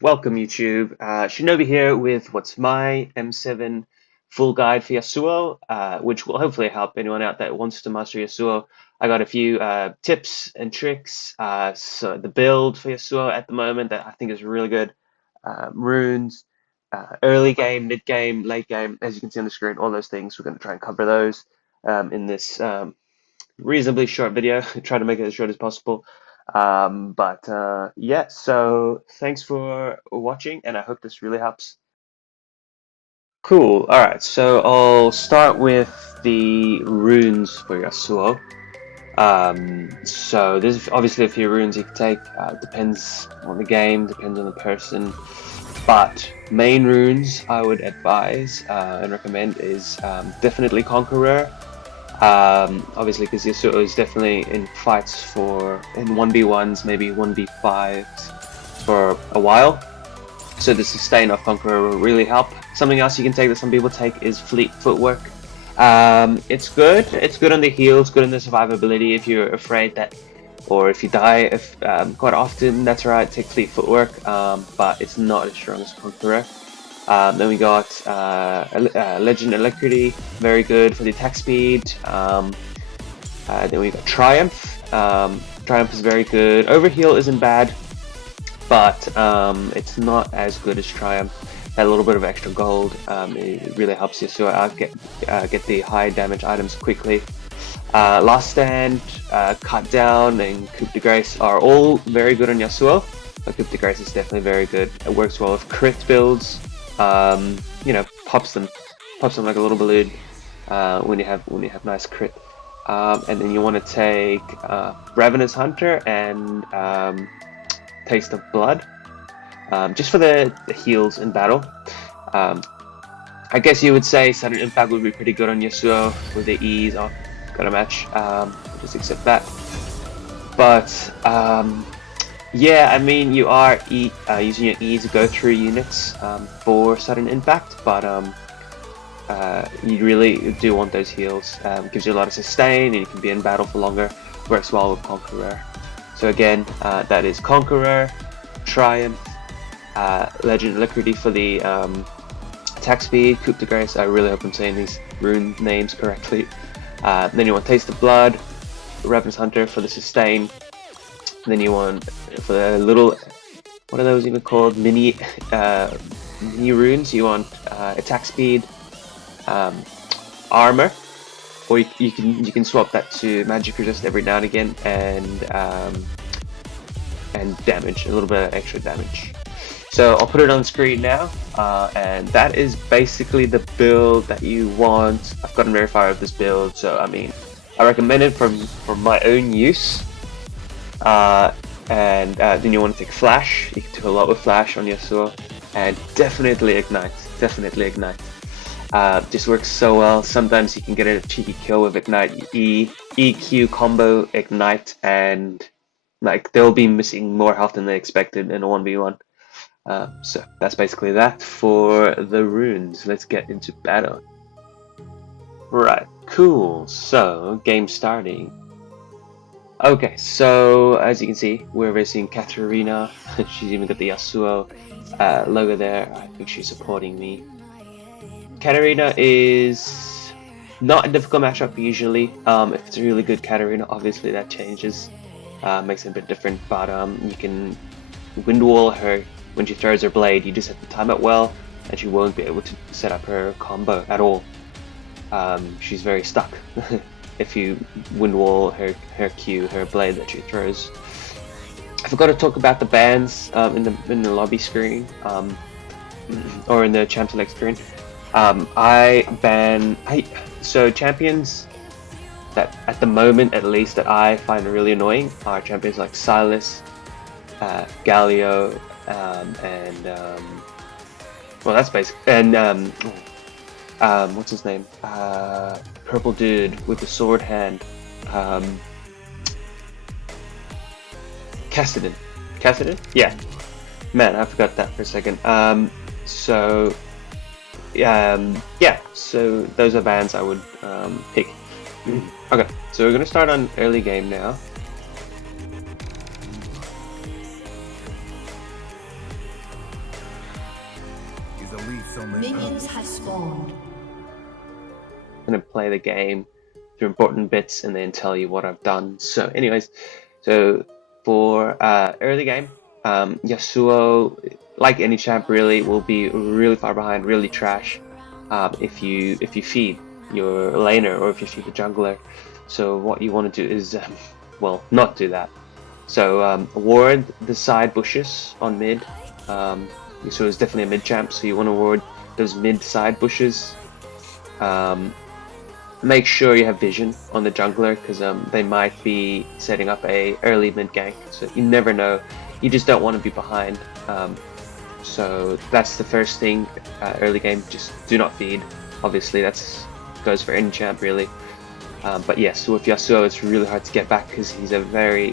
Welcome YouTube. Shin Obi here with what's my M7 full guide for Yasuo, which will hopefully help anyone out that wants to master Yasuo. I got a few tips and tricks. So the build for Yasuo at the moment that I think is really good. Runes, early game, mid game, late game, as you can see on the screen, all those things. We're going to try and cover those in this reasonably short video. Try to make it as short as possible. Yeah, so thanks for watching, and I hope this really helps. Cool. All right, so I'll start with the runes for Yasuo. So there's obviously a few runes you can take. Depends on the game, depends on the person. But main runes I would advise and recommend is definitely Conqueror. Obviously, because Yasuo is definitely in fights in 1v1s, maybe 1v5s for a while. So the sustain of Conqueror will really help. Something else you can take that some people take is Fleet Footwork. It's good. It's good on the heals, good on the survivability if you're afraid that, or if you die quite often, that's right, take Fleet Footwork, but it's not as strong as Conqueror. Then we got Legend Alacrity, very good for the attack speed. Then we got Triumph. Triumph is very good. Overheal isn't bad, but it's not as good as Triumph. That little bit of extra gold, it really helps you so get the high damage items quickly. Last Stand, Cut Down, and Coup de Grace are all very good on Yasuo. Coup de Grace is definitely very good. It works well with crit builds. You know, pops them like a little balloon when you have nice crit. And then you want to take Ravenous Hunter and Taste of Blood, just for the heals in battle. I guess you would say Sudden Impact would be pretty good on Yasuo with the E's. Oh, got a match. Just accept that. But yeah, I mean, you are using your E to go through units for Sudden Impact, but you really do want those heals. Gives you a lot of sustain, and you can be in battle for longer. Works well with Conqueror. So again, that is Conqueror, Triumph, Legend Alacrity for the attack speed, Coup de Grace. I really hope I'm saying these rune names correctly. Then you want Taste of Blood, Ravenous Hunter for the sustain. Then you want for the little, what are those even called? Mini runes. You want attack speed, armor, or you can swap that to magic resist every now and again, and damage, a little bit of extra damage. So I'll put it on the screen now, and that is basically the build that you want. I've gotten very far with this build, so I mean, I recommend it for my own use. Then you want to take Flash. You can do a lot with Flash on Yasuo, and definitely Ignite. Just works so well. Sometimes you can get a cheeky kill with Ignite, EQ combo Ignite, and like they'll be missing more health than they expected in a 1v1. So that's basically that for the runes. Let's get into battle. Right, cool. So game starting. Okay, so as you can see, we're racing Katarina. She's even got the Yasuo logo there. I think she's supporting me. Katarina is not a difficult matchup usually. If it's a really good Katarina, obviously that changes, makes it a bit different. But you can Windwall her when she throws her blade. You just have to time it well, and she won't be able to set up her combo at all. She's very stuck. If you Windwall her Q, her blade that she throws. I forgot to talk about the bans in the lobby screen, or in the champ select screen. So champions that at the moment at least that I find really annoying are champions like Silas, Galio, and well, that's basic, and what's his name? Purple dude with the sword hand. Kassadin. Yeah. Man, I forgot that for a second. Yeah. So those are bans I would pick. Okay, so we're gonna start on early game now. Minions have spawned. I'm gonna play the game through important bits and then tell you what I've done. So anyways, so for early game, Yasuo, like any champ really, will be really far behind, really trash if you feed your laner or if you feed the jungler. So what you want to do is well, not do that. So ward the side bushes on mid. Yasuo is definitely a mid champ, so you want to ward those mid side bushes. Make sure you have vision on the jungler because they might be setting up a early mid gank, so you never know. You just don't want to be behind. So that's the first thing. Early game, just do not feed. Obviously, that's goes for any champ really. But yes, so with Yasuo, it's really hard to get back because he's a very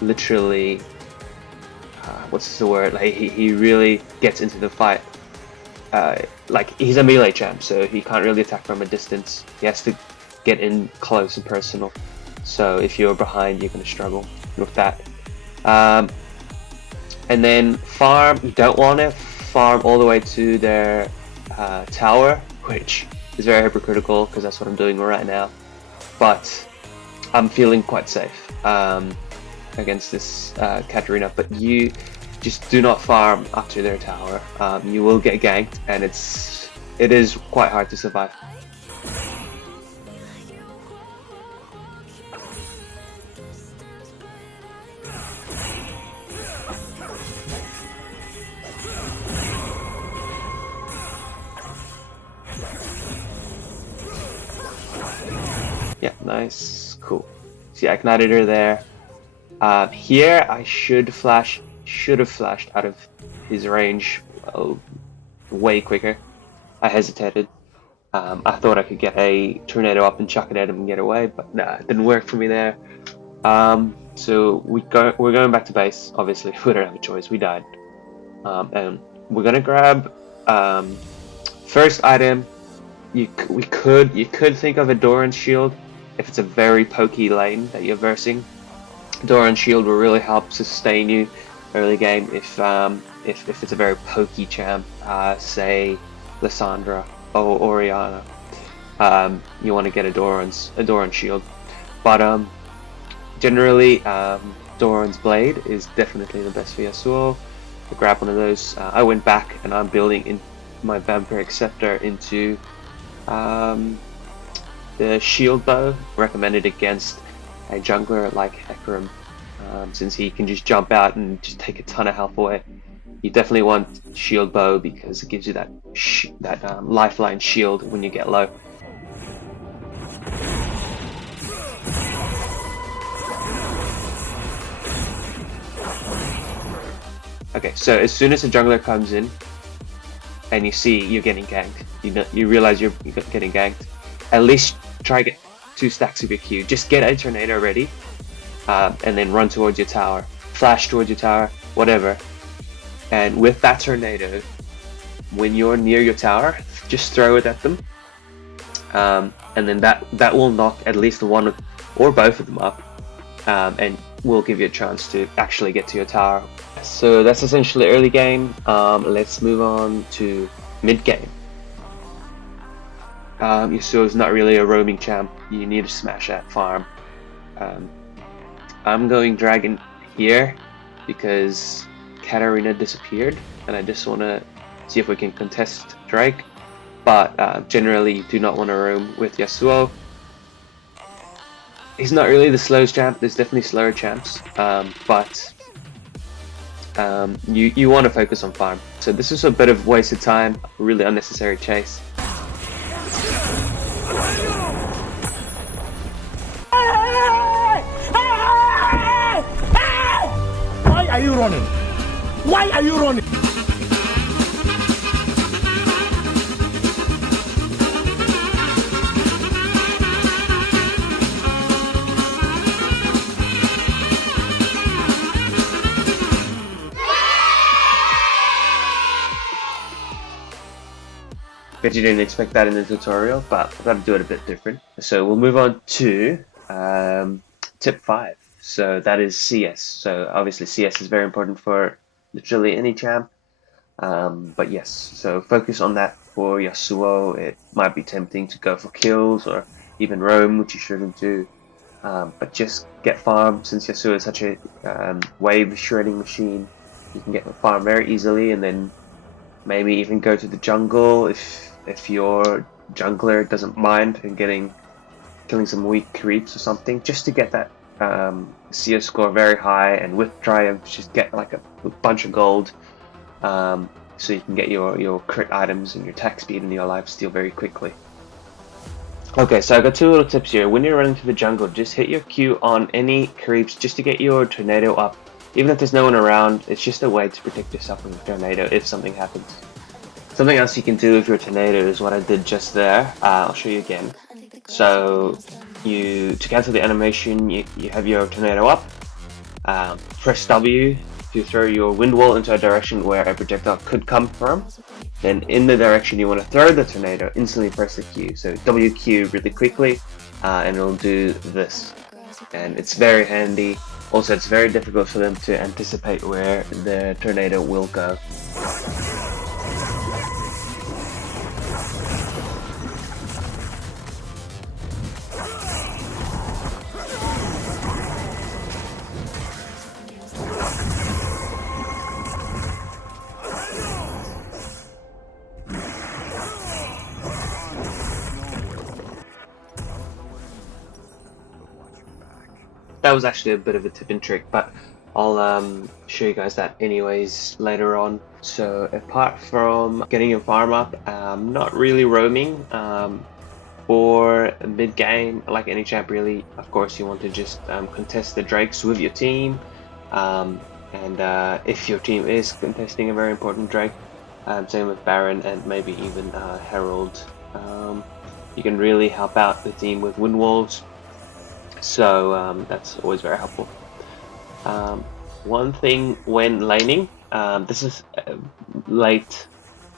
literally what's the word? Like he really gets into the fight. Like he's a melee champ, so he can't really attack from a distance. He has to get in close and personal. So if you're behind, you're going to struggle with that. And then farm, you don't want to farm all the way to their tower, which is very hypocritical because that's what I'm doing right now. But I'm feeling quite safe against this Katarina. But you just do not farm up to their tower. You will get ganked, and it is quite hard to survive. Yeah, nice, cool. See, I ignited her there. Here I should have flashed out of his range way quicker. I hesitated. I thought I could get a tornado up and chuck it at him and get away, but nah, it didn't work for me there. So we're going back to base. Obviously, we don't have a choice. We died, and we're gonna grab first item. You could think of a Doran's shield if it's a very pokey lane that you're versing. Doran's shield will really help sustain you early game if it's a very pokey champ, say Lissandra or Oriana. You want to get a Doran's shield, but generally Doran's blade is definitely the best for Yasuo. To grab one of those, I went back and I'm building in my vampiric scepter into the shield bow, recommended against a jungler like Hecarim, since he can just jump out and just take a ton of health away. You definitely want shield bow because it gives you that lifeline shield when you get low. Okay, so as soon as the jungler comes in and you see you're getting ganked, you realize you're getting ganked, at least try to get 2 stacks of your Q. Just get a tornado ready, and then run towards your tower, flash towards your tower, whatever. And with that tornado, when you're near your tower, just throw it at them, and then that will knock at least one or both of them up, and will give you a chance to actually get to your tower. So that's essentially early game. Let's move on to mid game. Yasuo is not really a roaming champ. You need to smash at farm. I'm going dragon here because Katarina disappeared, and I just want to see if we can contest Drake. But generally, you do not want to roam with Yasuo. He's not really the slowest champ. There's definitely slower champs, but you want to focus on farm. So this is a bit of wasted time, really unnecessary chase. Why are you running? Why are you running? Bet you didn't expect that in the tutorial, but I've got to do it a bit different. So we'll move on to tip 5. So that is CS. So obviously CS is very important for literally any champ. But yes, so focus on that for Yasuo. It might be tempting to go for kills or even roam, which you shouldn't do. But just get farm, since Yasuo is such a wave shredding machine. You can get the farm very easily, and then maybe even go to the jungle if your jungler doesn't mind and killing some weak creeps or something, just to get that CO score very high, and with triumphs just get like a bunch of gold, so you can get your crit items and your attack speed and your lifesteal very quickly. Okay, so I got two little tips here. When you're running to the jungle, just hit your Q on any creeps just to get your tornado up. Even if there's no one around, it's just a way to protect yourself from a tornado if something happens. Something else you can do with your tornado is what I did just there. I'll show you again. So to cancel the animation, you have your tornado up. Press W to throw your wind wall into a direction where a projectile could come from. Then in the direction you want to throw the tornado, instantly press the Q. So WQ really quickly, and it'll do this. And it's very handy. Also, it's very difficult for them to anticipate where the tornado will go. That was actually a bit of a tip and trick, but I'll show you guys that anyways later on. So apart from getting your farm up, not really roaming. For mid game, like any champ really, of course you want to just contest the drakes with your team, and if your team is contesting a very important drake, same with Baron and maybe even Herald, you can really help out the team with wind walls. So that's always very helpful. One thing when laning, this is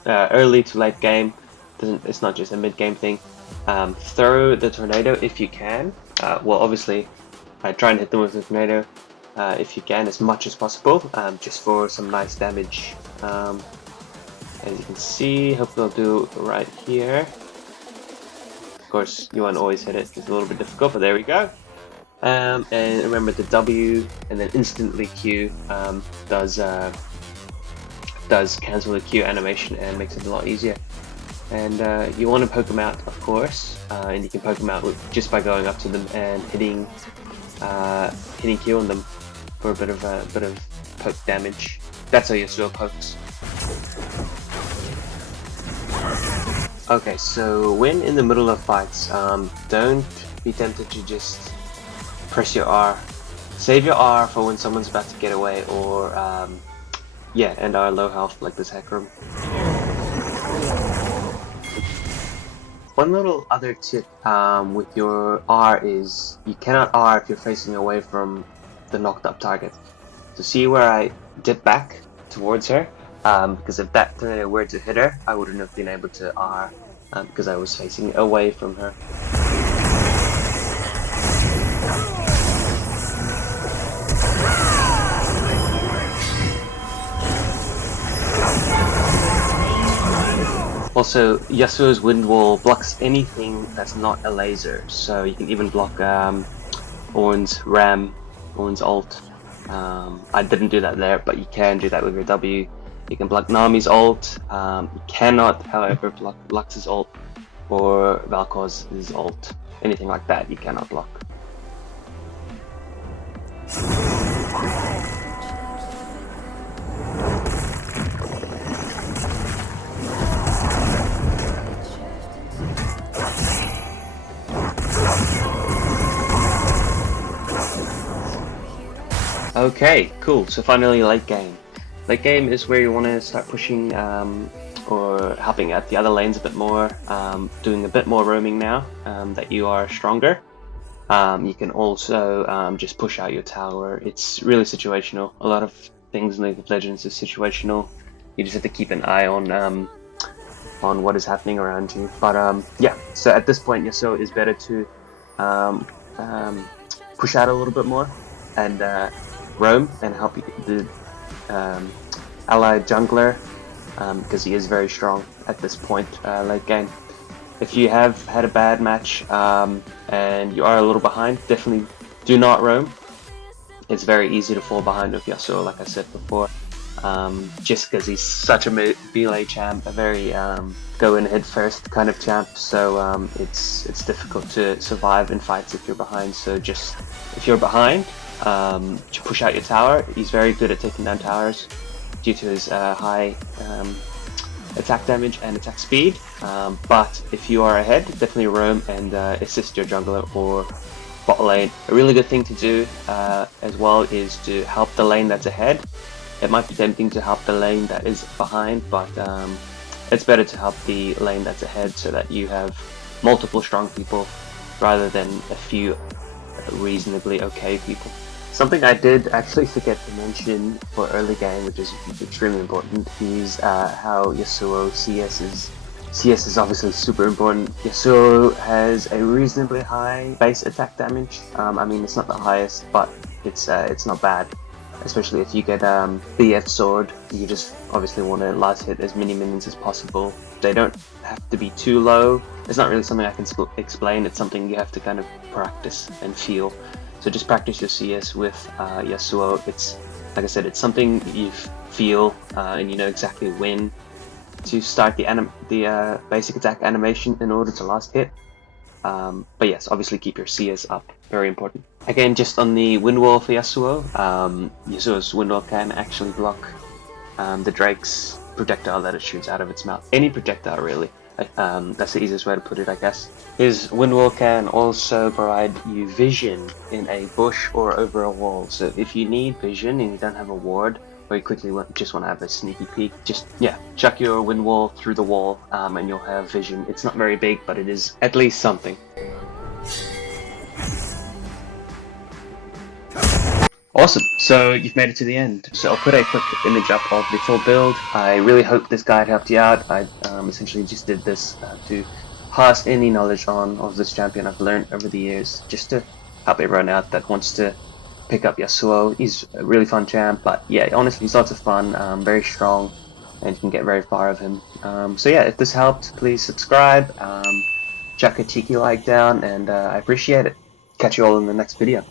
early to late game. It's not just a mid game thing. Throw the tornado if you can. Well, obviously, try and hit them with the tornado if you can, as much as possible, just for some nice damage. As you can see, hopefully I'll do right here. Of course, you won't always hit it. It's a little bit difficult, but there we go. And remember the W and then instantly Q does cancel the Q animation and makes it a lot easier. And you want to poke them out, of course, and you can poke them out just by going up to them and hitting Q on them for a bit of poke damage. That's how Yasuo pokes. Okay, so when in the middle of fights, don't be tempted to just press your R. Save your R for when someone's about to get away, or yeah, and are low health like this Hecarim. One little other tip with your R is you cannot R if you're facing away from the knocked up target. So see where I dip back towards her, because if that tornado were to hit her, I wouldn't have been able to R because I was facing away from her. Also, Yasuo's wind wall blocks anything that's not a laser, so you can even block Ornn's ult. I didn't do that there, but you can do that with your W. You can block Nami's ult. You cannot, however, block Lux's ult or Vel'Koz's ult. Anything like that you cannot block. Okay, cool. So finally, late game. Late game is where you want to start pushing or helping out the other lanes a bit more, doing a bit more roaming now that you are stronger. You can also just push out your tower. It's really situational. A lot of things in League of Legends is situational. You just have to keep an eye on what is happening around you. But yeah, so at this point, Yasuo is better to push out a little bit more and roam and help the allied jungler because he is very strong at this point late game. If you have had a bad match and you are a little behind, definitely do not roam. It's very easy to fall behind with Yasuo, like I said before, just because he's such a melee champ, a very go in head first kind of champ, so it's difficult to survive in fights if you're behind. So just if you're behind, to push out your tower. He's very good at taking down towers due to his high attack damage and attack speed, but if you are ahead, definitely roam and assist your jungler or bot lane. A really good thing to do as well is to help the lane that's ahead. It might be tempting to help the lane that is behind, but it's better to help the lane that's ahead so that you have multiple strong people rather than a few reasonably okay people. Something I did actually forget to mention for early game, which is extremely important, is how Yasuo CS is obviously super important. Yasuo has a reasonably high base attack damage. I mean, it's not the highest, but it's not bad. Especially if you get BF sword, you just obviously want to last hit as many minions as possible. They don't have to be too low. It's not really something I can explain. It's something you have to kind of practice and feel. So just practice your CS with Yasuo. It's, like I said, it's something you feel and you know exactly when to start the basic attack animation in order to last hit. But yes, obviously keep your CS up, very important. Again, just on the Windwall for Yasuo, Yasuo's Windwall can actually block the Drake's projectile that it shoots out of its mouth. Any projectile really. That's the easiest way to put it, I guess. His Windwall can also provide you vision in a bush or over a wall. So if you need vision and you don't have a ward, or you quickly just want to have a sneaky peek, just chuck your Windwall through the wall and you'll have vision. It's not very big, but it is at least something. Awesome, so you've made it to the end. So I'll put a quick image up of the full build. I really hope this guide helped you out. I essentially just did this to pass any knowledge on of this champion I've learned over the years, just to help everyone out that wants to pick up Yasuo. He's a really fun champ, but yeah, honestly, he's lots of fun, very strong, and you can get very far of him. So yeah, if this helped, please subscribe, chuck a cheeky like down, and I appreciate it. Catch you all in the next video.